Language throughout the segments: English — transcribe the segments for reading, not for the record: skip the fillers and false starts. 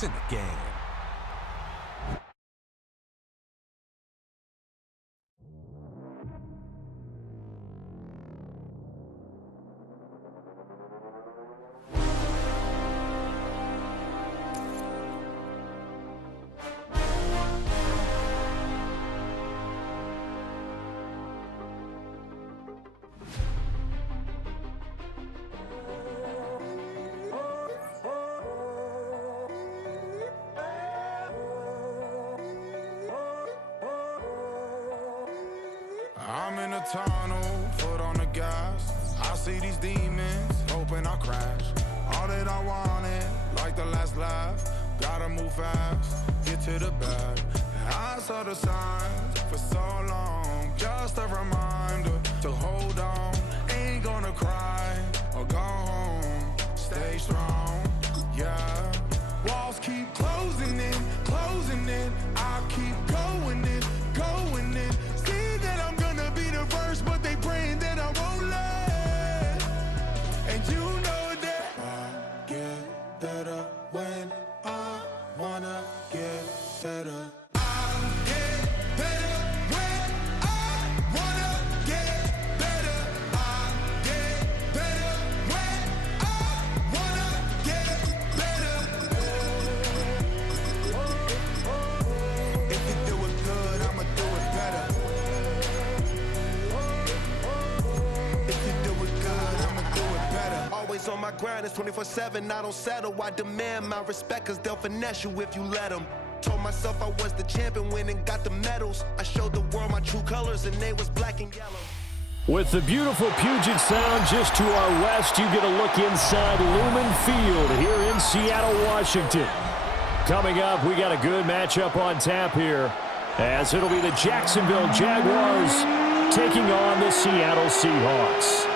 It's in the game. I'm in a tunnel, foot on the gas. I see these demons, hoping I crash. All that I wanted, like the last laugh. Gotta move fast, get to the bag. I saw the signs for so long, just a reminder to hold on. Ain't gonna cry or go home, stay strong, yeah. Walls keep closing in, I keep going in, going in. See that I'm gonna be the first, but they praying that I won't let. And you know that I get better when I wanna get better. I get better when I wanna get better. I get better when I wanna get better. If you do it good, I'ma do it better. If you do it good, I'ma do it better. Always on my grind, it's 24/7, I don't settle. I demand my respect, cause they'll finesse you if you let them. Told myself I was the champion, went and got the medals. I showed the world my true colors, and they was black and yellow. With the beautiful Puget Sound just to our west, you get a look inside Lumen Field here in Seattle, Washington. Coming up, we got a good matchup on tap here, as it'll be the Jacksonville Jaguars taking on the Seattle Seahawks.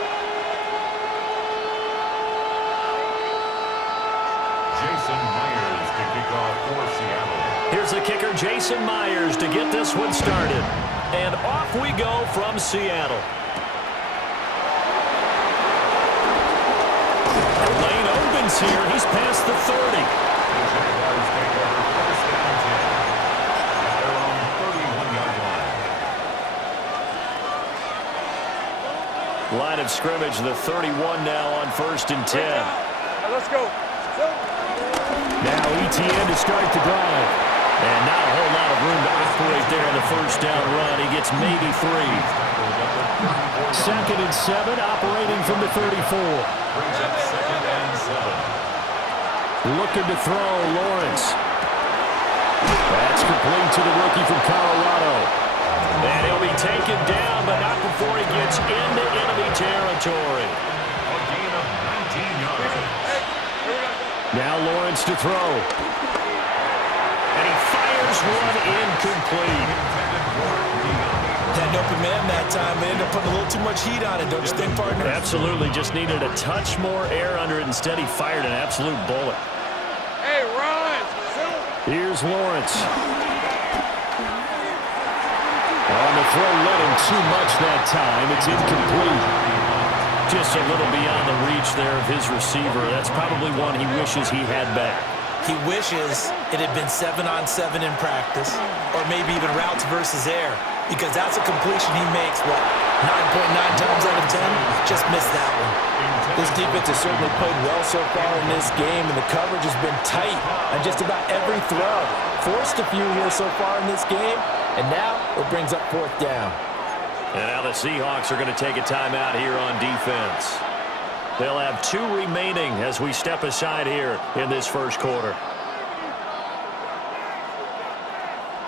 Jason Myers to kick off for Seattle. Here's the kicker, Jason Myers, to get this one started. And off we go from Seattle. The lane opens here. He's past the 30. The Jaguars take over first down 10 at their own 31-yard line. Line of scrimmage, the 31 now on 1st and 10. Let's go. Now ETN to start the drive. And not a whole lot of room to operate there in the first down run. He gets maybe 3. 2nd and 7, operating from the 34. Brings up 2nd and 7. Looking to throw, Lawrence. That's complete to the rookie from Colorado. And he'll be taken down, but not before he gets into enemy territory. A gain of 19 yards. Now Lawrence to throw. And he fires one incomplete. Had an open man that time, but ended up putting a little too much heat on it, don't you think, partner? Absolutely, just needed a touch more air under it. Instead, he fired an absolute bullet. Hey, run! Here's Lawrence. On the throw, led him too much that time. It's incomplete. Just a little beyond the reach there of his receiver. That's probably one he wishes he had back. He wishes it had been 7-on-7 in practice, or maybe even routes versus air, because that's a completion he makes, 9.9 times out of 10? Just missed that one. This defense has certainly played well so far in this game, and the coverage has been tight on just about every throw. Forced a few here so far in this game, and now it brings up 4th down. And now the Seahawks are going to take a timeout here on defense. They'll have 2 remaining as we step aside here in this first quarter.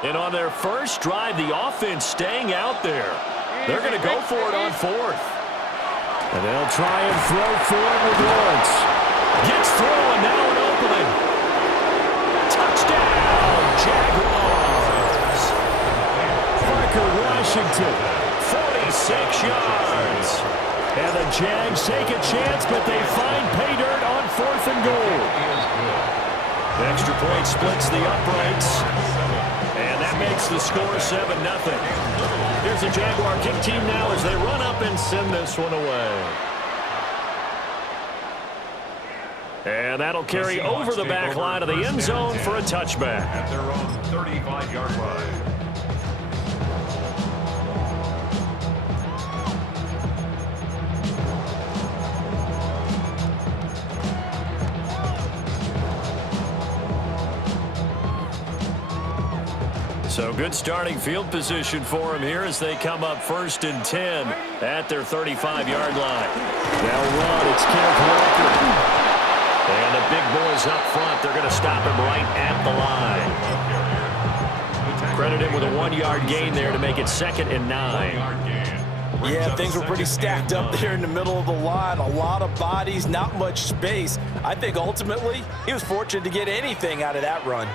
And on their first drive, the offense staying out there. They're going to go for it on 4th. And they'll try and throw for it with Lawrence. Gets through, and now an opening. Touchdown, Jaguars. Parker Washington, 46 yards. And the Jags take a chance, but they find pay dirt on 4th and goal. Extra point splits the uprights. And that makes the score 7-0. Here's the Jaguar kick team now as they run up and send this one away. And that'll carry over the back line of the end zone for a touchback. At their own 35-yard line. So good starting field position for him here as they come up 1st and 10 at their 35-yard line. They'll run. It's Kenneth Walker. And the big boys up front, they're going to stop him right at the line. Credit him with a 1-yard gain there to make it 2nd and 9. Yeah, things were pretty stacked up there in the middle of the line. A lot of bodies, not much space. I think ultimately he was fortunate to get anything out of that run.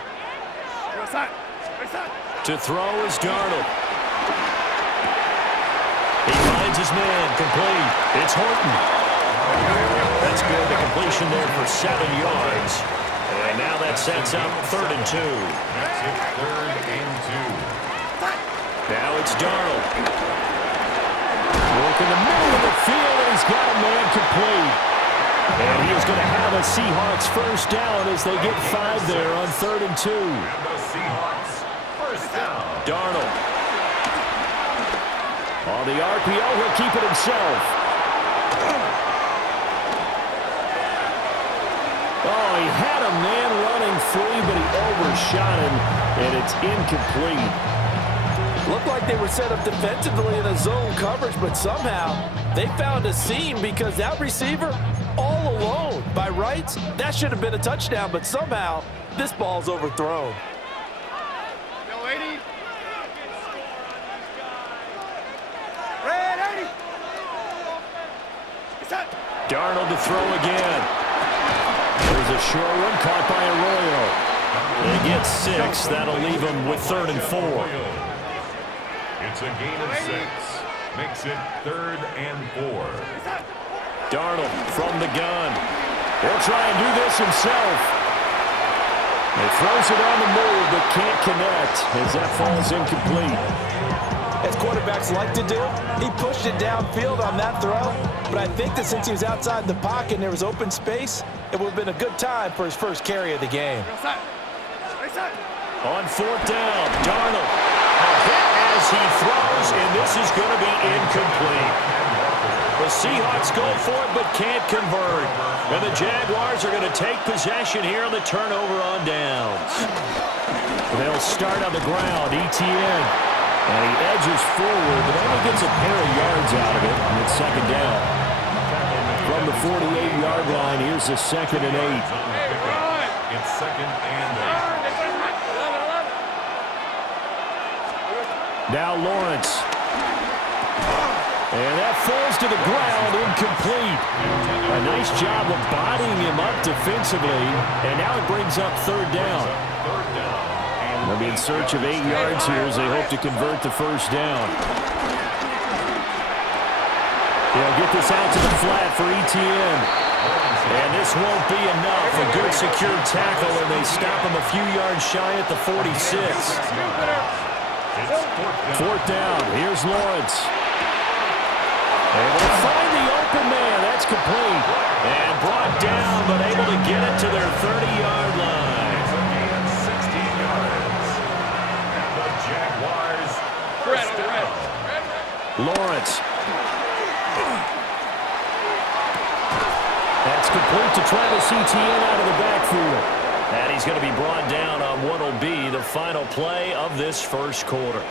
To throw is Darnold. He finds his man, complete. It's Horton. That's good. The completion there for 7 yards. And now that sets up 3rd and 2. That's it, 3rd and 2. Now it's Darnold. Work in the middle of the field, and he's got a man complete. And he is going to have a Seahawks first down as they get 5 there on 3rd and 2. And the Seahawks first down. Darnold. On the RPO, he'll keep it himself. Oh, he had a man running free, but he overshot him, and it's incomplete. Looked like they were set up defensively in a zone coverage, but somehow they found a seam because that receiver all alone. By rights, that should have been a touchdown, but somehow this ball's overthrown. Darnold to throw again. There's a short one caught by Arroyo. They get 6. That'll leave them with 3rd and 4. It's a gain of 6. Makes it 3rd and 4. Darnold from the gun. He'll try and do this himself. He throws it on the move, but can't connect as that falls incomplete. As quarterbacks like to do, he pushed it downfield on that throw, but I think that since he was outside the pocket and there was open space, it would have been a good time for his first carry of the game. On 4th down, Darnold. A hit as he throws, and this is going to be incomplete. The Seahawks go for it but can't convert. And the Jaguars are going to take possession here on the turnover on downs. They'll start on the ground, Etienne. And he edges forward, but only gets a pair of yards out of it, and it's 2nd down. From the 48-yard line, here's the 2nd and 8. It's 2nd and 8. Now Lawrence. And that falls to the ground, incomplete. A nice job of bodying him up defensively, and now it brings up 3rd down. They'll be in search of 8 yards here as they hope to convert the first down. They'll get this out to the flat for Etienne. And this won't be enough. A good secure tackle, and they stop him a few yards shy at the 46. 4th down. Here's Lawrence. And they'll find the open man. That's complete. And brought down, but able to get it to their 30-yard line. It's a gain of 16 yards. And the Jaguars first down. Lawrence. That's complete to Travis Etienne out of the backfield. And he's going to be brought down on what will be the final play of this first quarter.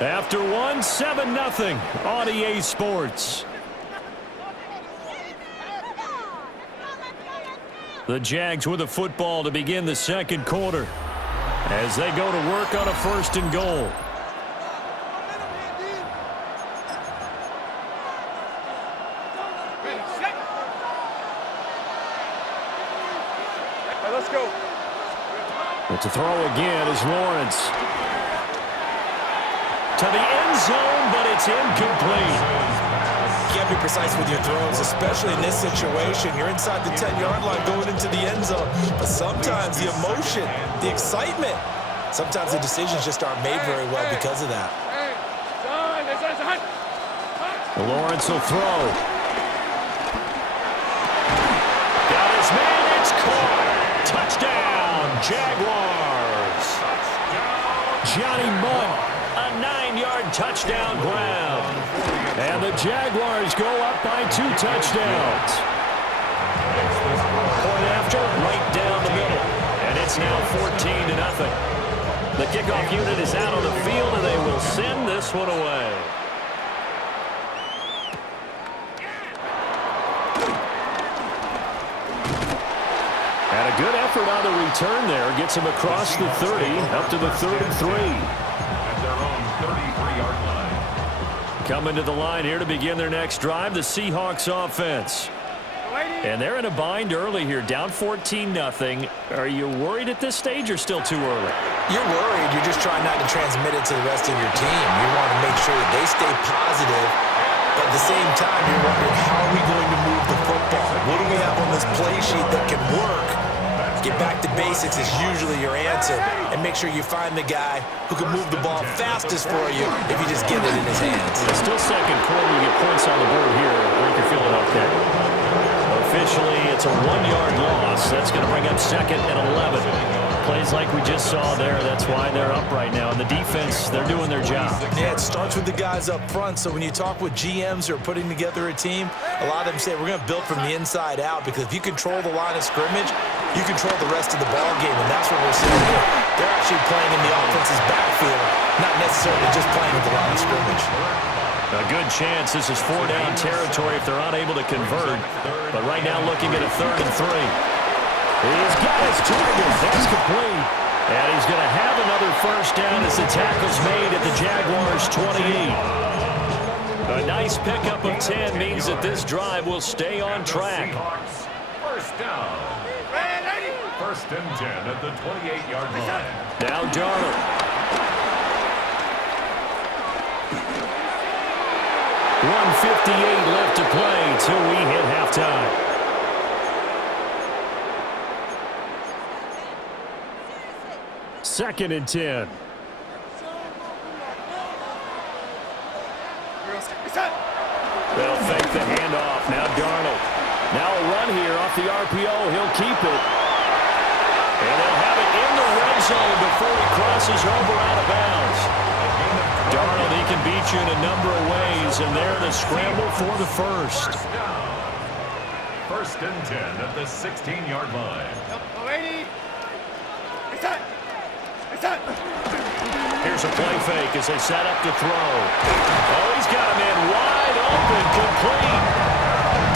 After 7-0 on EA Sports. The Jags with the football to begin the second quarter as they go to work on a 1st and goal. Let's go. But to throw again is Lawrence. To the end zone, but it's incomplete. You can't be precise with your throws, especially in this situation. You're inside the 10-yard line going into the end zone. But sometimes the emotion, the excitement, sometimes the decisions just aren't made very well because of that. Lawrence will throw. Got his man. Jaguars. Johnny Munn, a 9-yard touchdown grab. And the Jaguars go up by 2 touchdowns. Point after, right down the middle. And it's now 14-0. The kickoff unit is out on the field, and they will send this one away. And a good effort on the return there. Gets him across the 30, up to the 33. At their own 33-yard line. Coming to the line here to begin their next drive, the Seahawks offense. And they're in a bind early here, down 14-0. Are you worried at this stage or still too early? You're worried. You're just trying not to transmit it to the rest of your team. You want to make sure that they stay positive. But at the same time, you're wondering, how are we going to move the football? What do we have on this play sheet that can work? Get back to basics is usually your answer. And make sure you find the guy who can move the ball fastest for you if you just get it in his hands. It's still second quarter. You get points on the board here. I think you're feeling okay. Officially, it's a 1-yard loss. That's going to bring up 2nd and 11. Plays like we just saw there. That's why they're up right now. And the defense, they're doing their job. Yeah, it starts with the guys up front. So when you talk with GMs who are putting together a team, a lot of them say we're going to build from the inside out, because if you control the line of scrimmage, you control the rest of the ball game, and that's what we're seeing here. They're actually playing in the offense's backfield, not necessarily just playing at the line of scrimmage. A good chance this is 4-down territory if they're unable to convert. But right now looking at a 3rd and 3. He's got his target. That's complete. And he's going to have another first down as the tackle's made at the Jaguars' 28. A nice pickup of 10 means that this drive will stay on track. First down. 1st and 10 at the 28-yard line. Now Darnold. 1:58 left to play till we hit halftime. Second and 10. They'll fake the handoff. Now Darnold. Now a run here off the RPO. He'll keep it. And they'll have it in the red zone before he crosses over out of bounds. Darnold, he can beat you in a number of ways, and they're the scramble for the first. 1st and 10 at the 16-yard line. Here's a play fake as they set up to throw. Oh, he's got a man wide open, complete.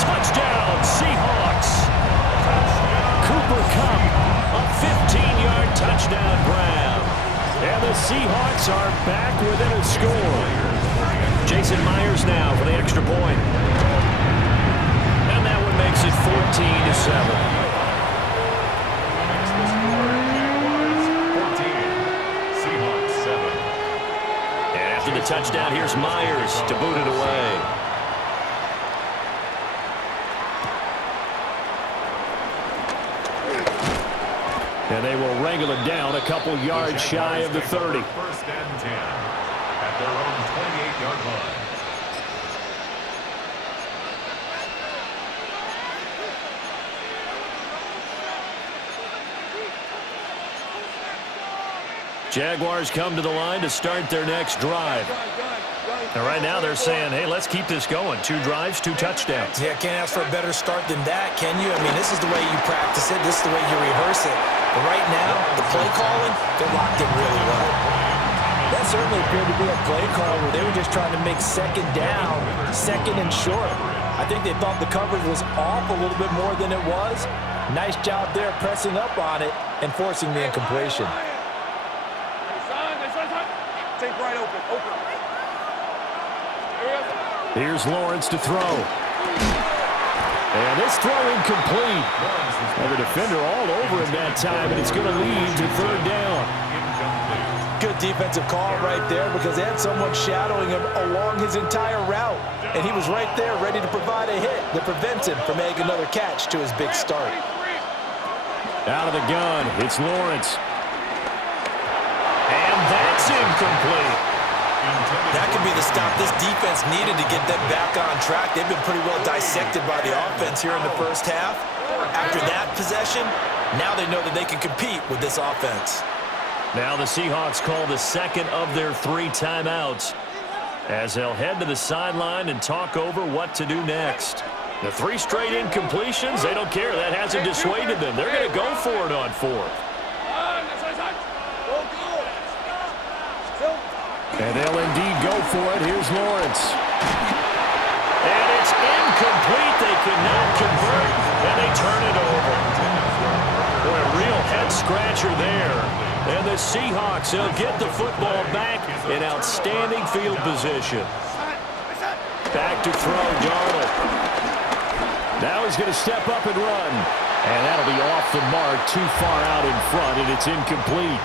Touchdown, Seahawks. Cooper Kupp, a 15-yard touchdown grab. And the Seahawks are back within a score. Jason Myers now for the extra point. And that one makes it 14-7. The touchdown, here's Myers to boot it away. And they will wrangle it down a couple yards shy of the 30. 1st and 10 at their own 28-yard line. Jaguars come to the line to start their next drive. And right now they're saying, hey, let's keep this going. 2 drives, 2 touchdowns. Yeah, can't ask for a better start than that, can you? I mean, this is the way you practice it. This is the way you rehearse it. But right now, the play calling, they're locked in really well. That certainly appeared to be a play call where they were just trying to make 2nd down, 2nd and short. I think they thought the coverage was off a little bit more than it was. Nice job there pressing up on it and forcing the incompletion. Take right open. Here's Lawrence to throw. And this throw incomplete. And the defender all over him that time, and it's going to lead to 3rd down. Good defensive call right there, because they had someone shadowing him along his entire route. And he was right there ready to provide a hit that prevents him from making another catch to his big start. Out of the gun, it's Lawrence. And that's incomplete. That could be the stop this defense needed to get them back on track. They've been pretty well dissected by the offense here in the first half. After that possession, Now they know that they can compete with this offense. Now the Seahawks call the second of their 3 timeouts as they'll head to the sideline and talk over what to do next. The 3 straight incompletions, they don't care. That hasn't dissuaded them. They're going to go for it on 4th. And they'll indeed go for it. Here's Lawrence. And it's incomplete. They cannot convert, and they turn it over. Boy, a real head-scratcher there. And the Seahawks, they'll get the football back in outstanding field position. Back to throw, Darnold. Now he's going to step up and run. And that'll be off the mark, too far out in front, and it's incomplete.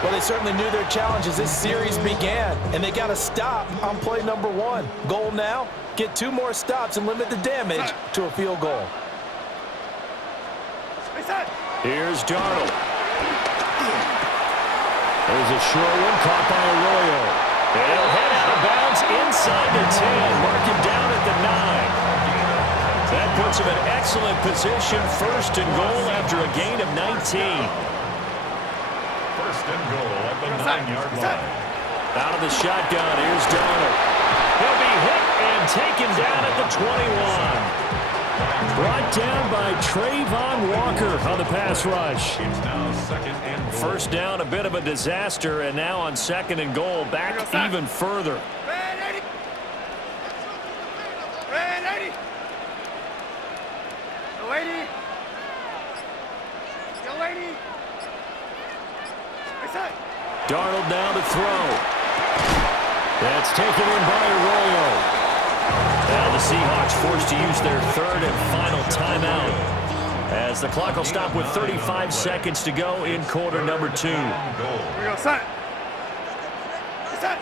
Well, they certainly knew their challenge as this series began, and they got to stop on play number 1. Goal now, get 2 more stops and limit the damage to a field goal. Here's Darnold. There's a short one caught by Arroyo. They'll head out of bounds inside the 10, mark him down at the 9. That puts him in excellent position, 1st and goal after a gain of 19. 1st and goal at the 9-yard line. Out of the shotgun, here's Darnold. He'll be hit and taken down at the 21. Brought down by Trayvon Walker on the pass rush. It's now 2nd and goal. 1st down, a bit of a disaster, and now on 2nd and goal, back even further. Darnold now to throw. That's taken in by Arroyo. Now the Seahawks forced to use their 3rd and final timeout as the clock will stop with 35 seconds to go in quarter number 2. Here we go, set. Set.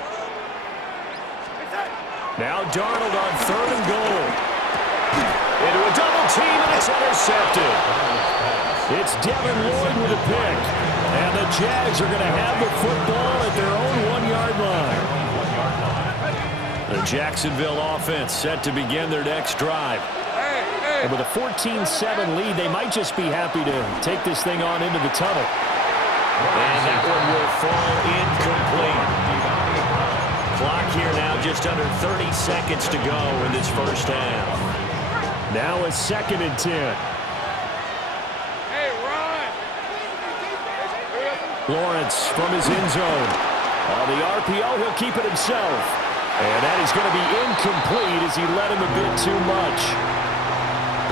Now Darnold on 3rd and goal. Into a double team, and it's intercepted. It's Devin Lloyd with a pick. And the Jags are going to have the football at their own 1-yard line. The Jacksonville offense set to begin their next drive. And with a 14-7 lead, they might just be happy to take this thing on into the tunnel. And that one will fall incomplete. Clock here now just under 30 seconds to go in this 1st half. Now a 2nd and 10. Lawrence from his end zone. On the RPO, he'll keep it himself. And that is going to be incomplete as he led him a bit too much.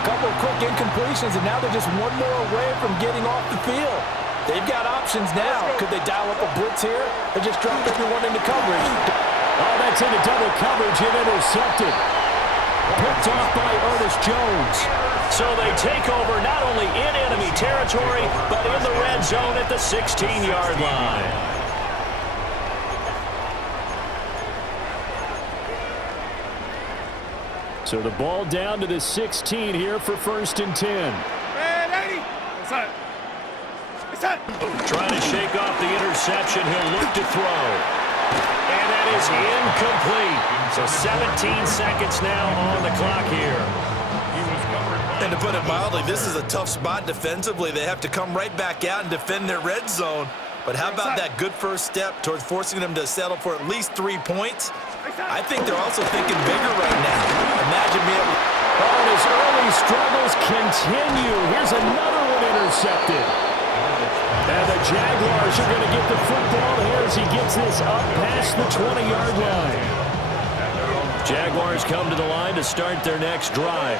A couple of quick incompletions, and now they're just 1 more away from getting off the field. They've got options now. Could they dial up a blitz here or just drop everyone into coverage? Oh, that's into double coverage and intercepted. Picked off by Ernest Jones. So they take over not only in enemy territory, but in the red zone at the 16-yard line. So the ball down to the 16 here for 1st and 10. Trying to shake off the interception. He'll look to throw. And that is incomplete. So 17 seconds now on the clock here. And to put it mildly, this is a tough spot defensively. They have to come right back out and defend their red zone. But how about that good 1st step towards forcing them to settle for at least 3 points? I think they're also thinking bigger right now. Imagine being able to... Oh, and his early struggles continue. Here's another one intercepted. And the Jaguars are going to get the football here as he gets this up past the 20-yard line. Jaguars come to the line to start their next drive.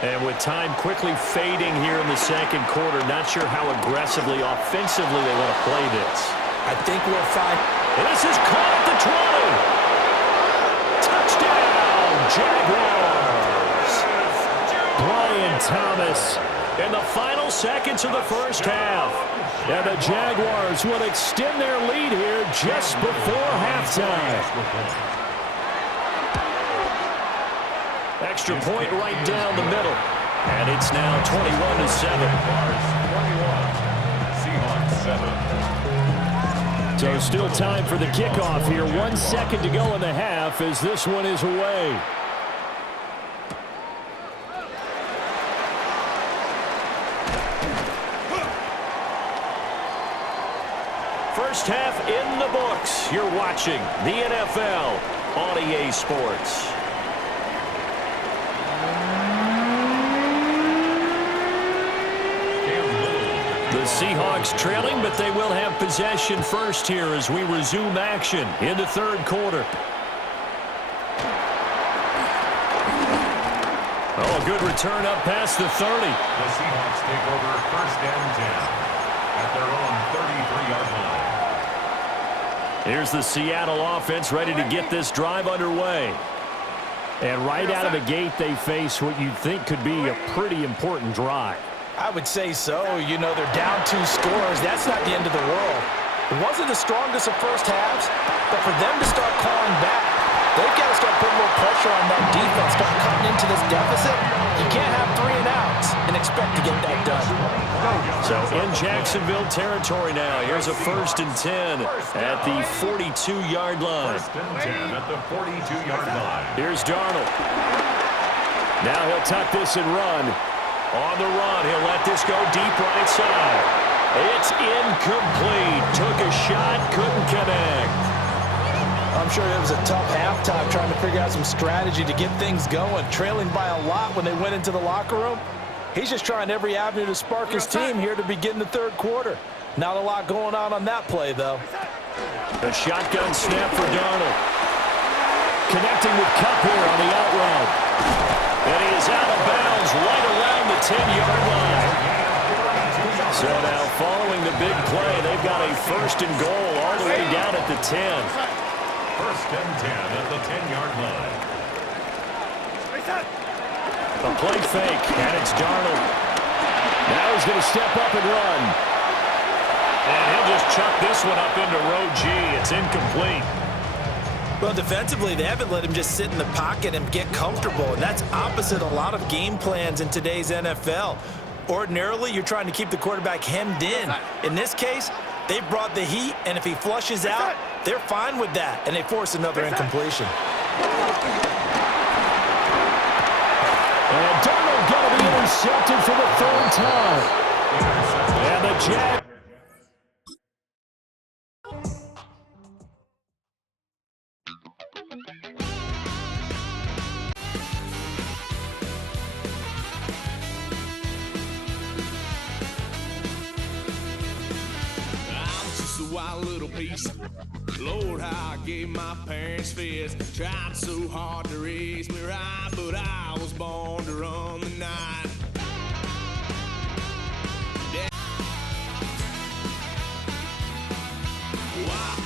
And with time quickly fading here in the 2nd quarter, not sure how aggressively, offensively they want to play this. I think we'll find... And this is caught at the 20. Touchdown, Jaguars. Brian Thomas in the final seconds of the 1st half. And the Jaguars will extend their lead here just before halftime. Extra point right down the middle. And it's now 21-7. Seahawks 7. So still time for the kickoff here. 1 second to go in the half as this one is away. First half in the books. You're watching the NFL on EA Sports. The Seahawks trailing, but they will have possession first here as we resume action in the third quarter. Oh, a good return up past the 30. The Seahawks take over first and 10 at their own 33-yard line. Here's the Seattle offense ready to get this drive underway. And right out of the gate, they face what you'd think could be a pretty important drive. I would say so. You know, they're down 2 scores. That's not the end of the world. It wasn't the strongest of first halves, but for them to start clawing back, they've got to start putting more pressure on that defense, start cutting into this deficit. You can't have 3 and outs and expect to get that done. So in Jacksonville territory now, here's a 1st and 10 at the 42-yard line. 1st and 10 at the 42-yard line. Here's Darnold. Now he'll tuck this and run. On the run, he'll let this go deep right side. It's incomplete. Took a shot, couldn't connect. I'm sure it was a tough halftime trying to figure out some strategy to get things going, trailing by a lot when they went into the locker room. He's just trying every avenue to spark his team here to begin the third quarter. Not a lot going on that play, though. A shotgun snap for Darnold. Connecting with Kupp here on the out route. And he is out of bounds right around the 10-yard line. So now following the big play, they've got a 1st and goal all the way down at the 10. 1st and 10 at the 10-yard line. A play fake, and it's Darnold. Now he's going to step up and run. And he'll just chuck this one up into row G. It's incomplete. Well, defensively, they haven't let him just sit in the pocket and get comfortable, and that's opposite a lot of game plans in today's NFL. Ordinarily, you're trying to keep the quarterback hemmed in. In this case, they brought the heat, and if he flushes out, they're fine with that, and they force another incompletion. And Darnold going to be intercepted for the 3rd time. And the Jags. Wild little piece. Lord, how I gave my parents fist. Tried so hard to raise me right, but I was born to run the night. Wow.